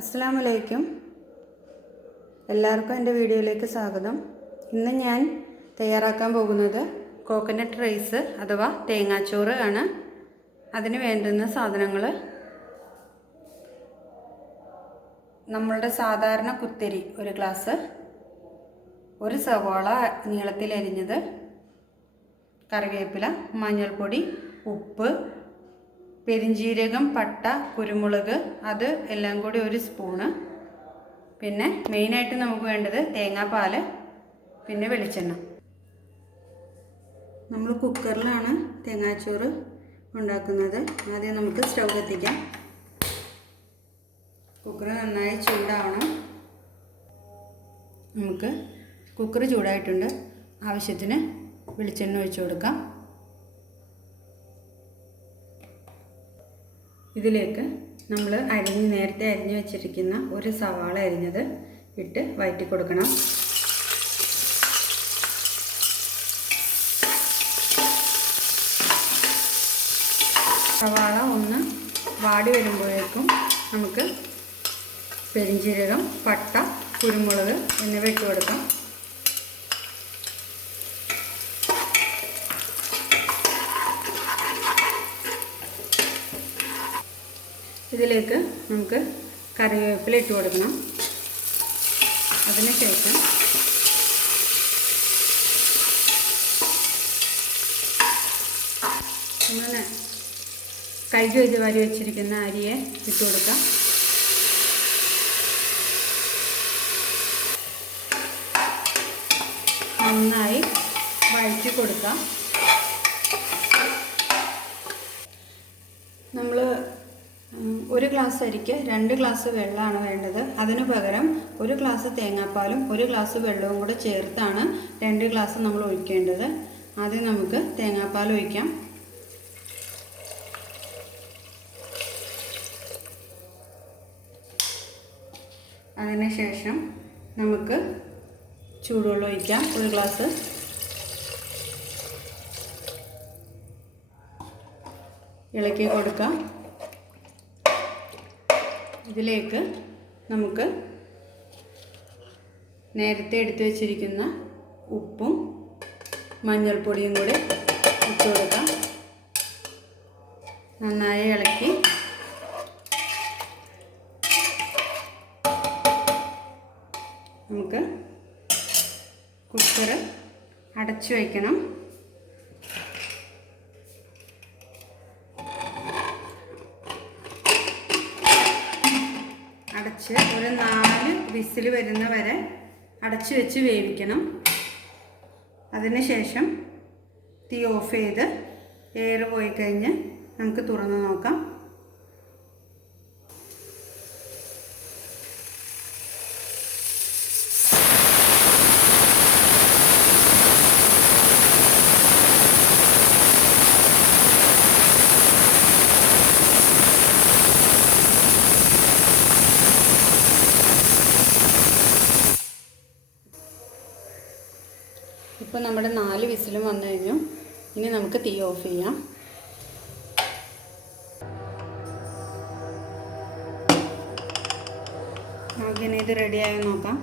അസ്സലാമലൈക്കും. എല്ലാവർക്കും എൻ്റെ വീഡിയോയിലേക്ക് സ്വാഗതം. ഇന്ന് ഞാൻ തയ്യാറാക്കാൻ പോകുന്നത് കോക്കനട്ട് റൈസ് അഥവാ തേങ്ങാച്ചോറ് ആണ്. അതിന് വേണ്ടുന്ന സാധനങ്ങൾ: നമ്മളുടെ സാധാരണ കുത്തരി 1 ഗ്ലാസ്, 1 സവാള നീളത്തിൽ അരിഞ്ഞത്, കറിവേപ്പില, മഞ്ഞൾപ്പൊടി, ഉപ്പ്, പെരിഞ്ജീരകം, പട്ട, കുരുമുളക് അത് എല്ലാം കൂടി 1 സ്പൂണ്. പിന്നെ മെയിനായിട്ട് നമുക്ക് വേണ്ടത് തേങ്ങാപ്പാൽ, പിന്നെ വെളിച്ചെണ്ണ. നമ്മൾ കുക്കറിലാണ് തേങ്ങാച്ചോറ് ഉണ്ടാക്കുന്നത്. ആദ്യം നമുക്ക് സ്റ്റൗ കത്തിക്കാം. കുക്കർ നന്നായി ചൂടാവണം. നമുക്ക് കുക്കർ ചൂടായിട്ടുണ്ട്. ആവശ്യത്തിന് വെളിച്ചെണ്ണ ഒഴിച്ചു കൊടുക്കാം. ഇതിലേക്ക് നമ്മൾ നേരത്തെ അരിഞ്ഞു വെച്ചിരിക്കുന്ന 1 സവാള അരിഞ്ഞത് ഇട്ട് വഴറ്റി കൊടുക്കണം. സവാള ഒന്ന് വാടി വരുമ്പോഴേക്കും നമുക്ക് പെരിഞ്ജീരകം, പട്ട, കുരുമുളക് എന്നിവ ഇട്ട് കൊടുക്കാം. ഇതിലേക്ക് നമുക്ക് കറിവേപ്പില ഇട്ട് കൊടുക്കണം. അതിനുശേഷം നമ്മൾ കഴുകി വാരി വെച്ചിരിക്കുന്ന അരിയെ ഇട്ട് കൊടുക്കാം. നന്നായി വഴറ്റി കൊടുക്കാം. നമ്മൾ 1 ഗ്ലാസ് അരിക്ക് 2 ഗ്ലാസ് വെള്ളമാണ് വേണ്ടത്. അതിനു പകരം 1 ഗ്ലാസ് തേങ്ങാപ്പാലും 1 ഗ്ലാസ് വെള്ളവും കൂടെ ചേർത്താണ് 2 ഗ്ലാസ് നമ്മൾ ഒഴിക്കേണ്ടത്. ആദ്യം നമുക്ക് തേങ്ങാപ്പാൽ ഒഴിക്കാം. അതിനുശേഷം നമുക്ക് ചൂടുവെള്ളം ഒഴിക്കാം. 1 ഗ്ലാസ്. ഇളക്കി കൊടുക്കാം. ഇതിലേക്ക് നമുക്ക് നേരത്തെ എടുത്തു വച്ചിരിക്കുന്ന ഉപ്പും മഞ്ഞൾപ്പൊടിയും കൂടി ഇട്ട് കൊടുക്കാം. നന്നായി ഇളക്കി നമുക്ക് കുക്കർ അടച്ചു വയ്ക്കണം. അടച്ച് ഒരു 4 വിസിൽ വരുന്ന വരെ അടച്ചു വെച്ച് വേവിക്കണം. അതിനുശേഷം തീ ഓഫ് ചെയ്ത് എയർ പോയി കഴിഞ്ഞ് നമുക്ക് തുറന്ന് നോക്കാം. ഇപ്പോൾ നമ്മുടെ 4 വിസിലും വന്നു കഴിഞ്ഞു. ഇനി നമുക്ക് തീ ഓഫ് ചെയ്യാം. നമുക്കിനി ഇത് റെഡിയായി നോക്കാം.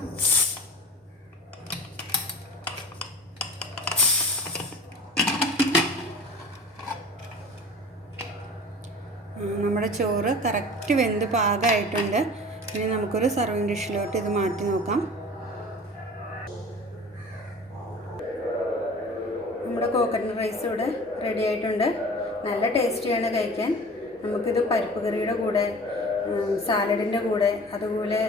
നമ്മുടെ ചോറ് കറക്റ്റ് വെന്ത് പാകമായിട്ടുണ്ട്. ഇനി നമുക്കൊരു സർവിങ് ഡിഷിലോട്ട് ഇത് മാറ്റി നോക്കാം. നമ്മുടെ കോക്കനട്ട് റൈസ് ഇവിടെ റെഡി ആയിട്ടുണ്ട്. നല്ല ടേസ്റ്റിയാണ് കഴിക്കാൻ. നമുക്കിത് പരിപ്പ് കറിയുടെ കൂടെ, സാലഡിൻ്റെ കൂടെ, അതുപോലെ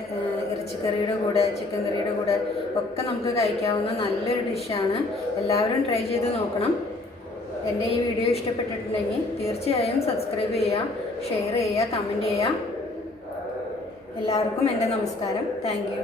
ഇറച്ചിക്കറിയുടെ കൂടെ, ചിക്കൻ കറിയുടെ കൂടെ ഒക്കെ നമുക്ക് കഴിക്കാവുന്ന നല്ലൊരു ഡിഷാണ്. എല്ലാവരും ട്രൈ ചെയ്ത് നോക്കണം. എൻ്റെ ഈ വീഡിയോ ഇഷ്ടപ്പെട്ടിട്ടുണ്ടെങ്കിൽ തീർച്ചയായും സബ്സ്ക്രൈബ് ചെയ്യുക, ഷെയർ ചെയ്യുക, കമൻറ്റ് ചെയ്യുക. എല്ലാവർക്കും എൻ്റെ നമസ്കാരം. Thank you.